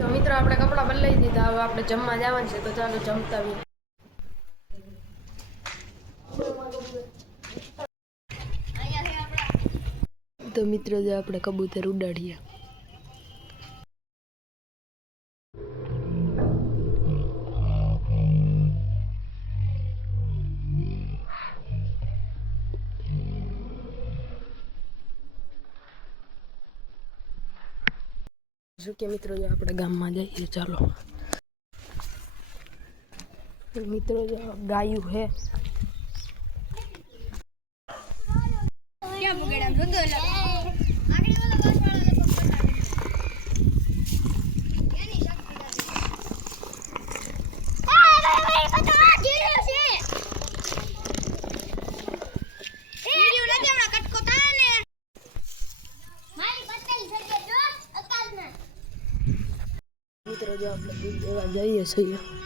તો મિત્રો આપણે કપડાં બદલાઈ દીધા, હવે આપણે જમવા જવાનું છે, તો ચાલો જમતા આવીએ. તો મિત્રો જે આપણે કબૂતર ઉડાડીએ. શું કે મિત્રો જો આપણે ગામમાં જઈએ, ચાલો. મિત્રો જો ગાયું હે. મિત્રો જો આપણે દૂધ દેવા જઈએ છીએ.